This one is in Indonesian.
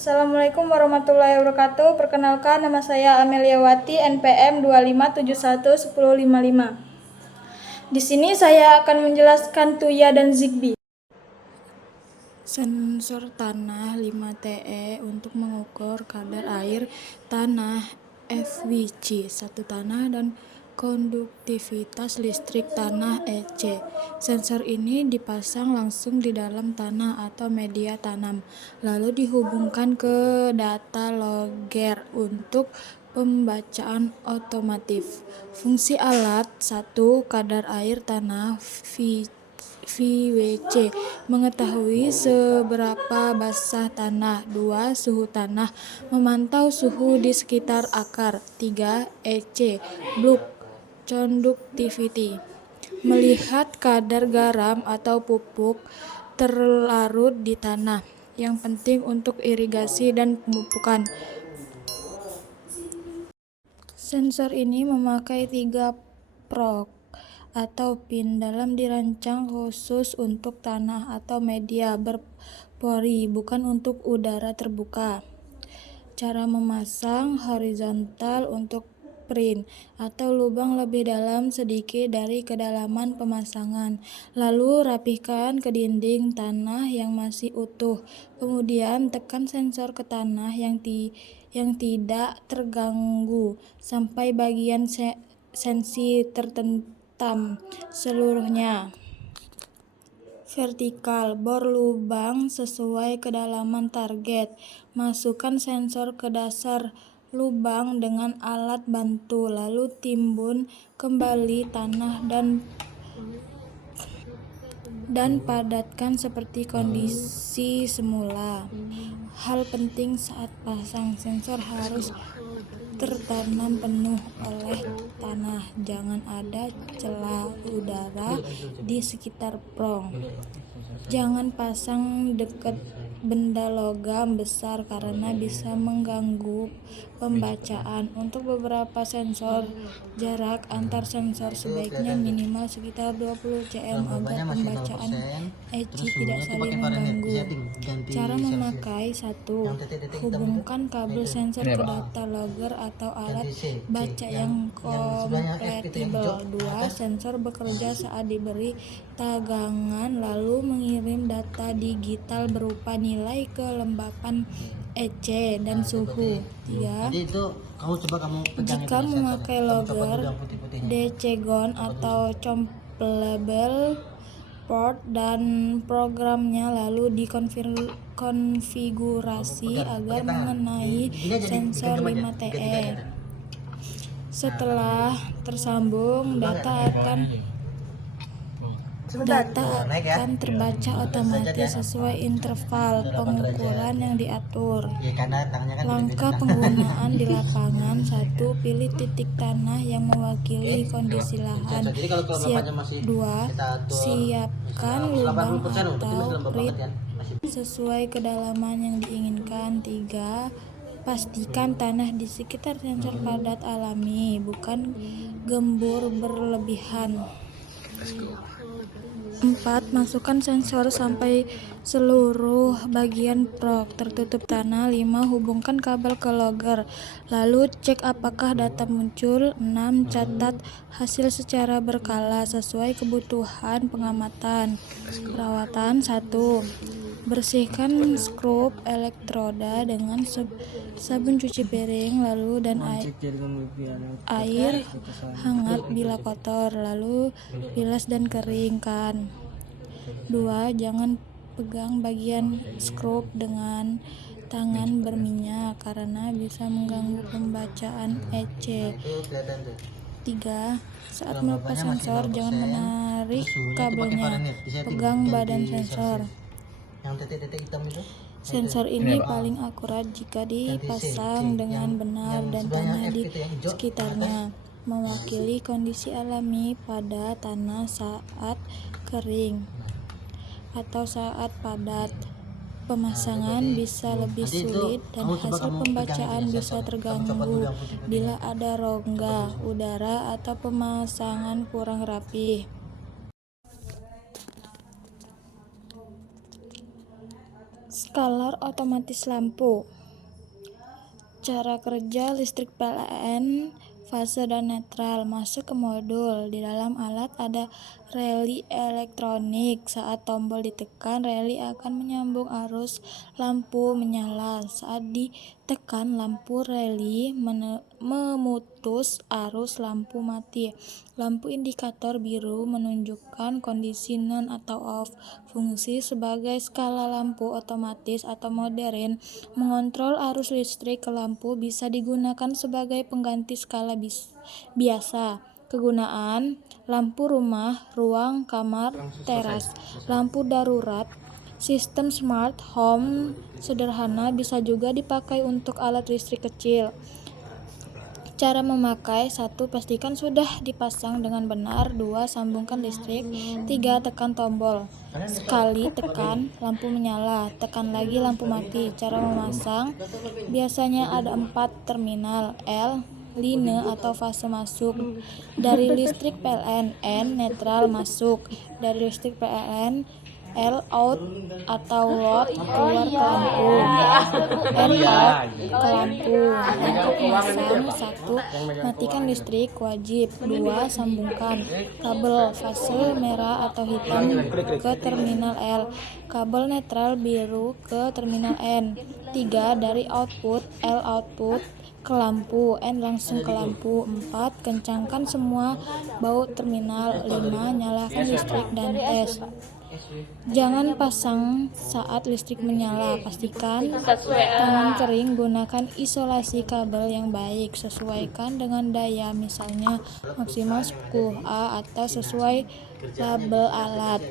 Assalamualaikum warahmatullahi wabarakatuh. Perkenalkan, nama saya Ameliawati, NPM 25711055. Di sini saya akan menjelaskan Tuya dan Zigbee. Sensor tanah 5TE untuk mengukur kadar air tanah FWC 1 tanah dan konduktivitas listrik tanah EC. Sensor ini dipasang langsung di dalam tanah atau media tanam, lalu dihubungkan ke data logger untuk pembacaan otomatis. Fungsi alat: 1. Kadar air tanah VWC, mengetahui seberapa basah tanah. 2. Suhu tanah, memantau suhu di sekitar akar. 3. EC, bulk conductivity, melihat kadar garam atau pupuk terlarut di tanah, yang penting untuk irigasi dan pemupukan. Sensor ini memakai 3 probe atau pin dalam dirancang khusus untuk tanah atau media berpori, bukan untuk udara terbuka. Cara memasang: horizontal untuk print atau lubang lebih dalam sedikit dari kedalaman pemasangan, lalu rapihkan ke dinding tanah yang masih utuh. Kemudian tekan sensor ke tanah yang tidak terganggu sampai bagian sensi tertentam seluruhnya. Vertikal, bor lubang sesuai kedalaman target. Masukkan sensor ke dasar lubang dengan alat bantu, lalu timbun kembali tanah dan padatkan seperti kondisi semula. Hal penting saat pasang: sensor harus tertanam penuh oleh tanah, jangan ada celah udara di sekitar prong. Jangan pasang dekat benda logam besar karena bisa mengganggu pembacaan. Untuk beberapa sensor, jarak antar sensor sebaiknya minimal sekitar 20 cm agar pembacaan EC tidak saling mengganggu. Cara memakai: 1. Hubungkan kabel sensor ke data logger atau alat baca yang kompatibel. 2. Sensor bekerja saat diberi tegangan, lalu mengirim data digital berupa nilai kelembapan EC dan suhu. 3. Jika memakai logger, decagon atau compilable port dan programnya, lalu dikonfigurasi agar mengenai sensor 5TE. Setelah tersambung, data akan terbaca otomatis sesuai interval pengukuran yang diatur. Langkah penggunaan di lapangan: 1. Pilih titik tanah yang mewakili kondisi lahan. 2. Siapkan lubang atau prit sesuai kedalaman yang diinginkan. 3. Pastikan tanah di sekitar sensor padat alami, bukan gembur berlebihan. 4. Masukkan sensor sampai seluruh bagian prog tertutup tanah. 5. Hubungkan kabel ke logger, lalu cek apakah data muncul. 6. Catat hasil secara berkala sesuai kebutuhan pengamatan. Perawatan: 1. Bersihkan skrup elektroda dengan sabun cuci piring dan air hangat bila kotor, lalu bilas dan keringkan. 2. Jangan pegang bagian skrup dengan tangan berminyak karena bisa mengganggu pembacaan EC. 3. Saat melepas sensor, jangan menarik kabelnya, pegang badan sensor. Sensor ini paling akurat jika dipasang dengan benar dan tanah di sekitarnya mewakili kondisi alami pada tanah saat kering atau saat padat. Pemasangan bisa lebih sulit dan hasil pembacaan bisa terganggu bila ada rongga udara atau pemasangan kurang rapi. Skalar otomatis lampu. Cara kerja listrik PLN, fase dan netral. Masuk ke modul. Di dalam alat ada reli elektronik. Saat tombol ditekan, reli akan menyambung arus lampu menyala. Saat ditekan lampu reli memutus arus lampu mati. Lampu indikator biru menunjukkan kondisi non atau off. Fungsi sebagai skala lampu otomatis atau modern mengontrol arus listrik ke lampu, bisa digunakan sebagai pengganti skala biasa. Kegunaan: lampu rumah, ruang, kamar, teras, lampu darurat. Sistem smart home sederhana, bisa juga dipakai untuk alat listrik kecil. Cara memakai: 1. Pastikan sudah dipasang dengan benar. 2. Sambungkan listrik. 3. Tekan tombol. Sekali tekan, lampu menyala. Tekan lagi, lampu mati. Cara memasang: biasanya ada 4 terminal. L. Line atau fase masuk. Dari listrik PLN. N. Netral masuk. Dari listrik PLN. L. Out atau load keluar ke lampu. N. Out ke lampu. Untuk memasang: 1. Matikan listrik wajib. 2. Sambungkan kabel fase merah atau hitam ke terminal L, kabel netral biru ke terminal N. 3. Dari output L output ke lampu, N langsung ke lampu. 4. Kencangkan semua baut terminal. 5. Nyalakan listrik dan tes. Jangan pasang saat listrik menyala. Pastikan tangan kering. Gunakan isolasi kabel yang baik. Sesuaikan dengan daya, misalnya maksimal 10A atau sesuai label alat.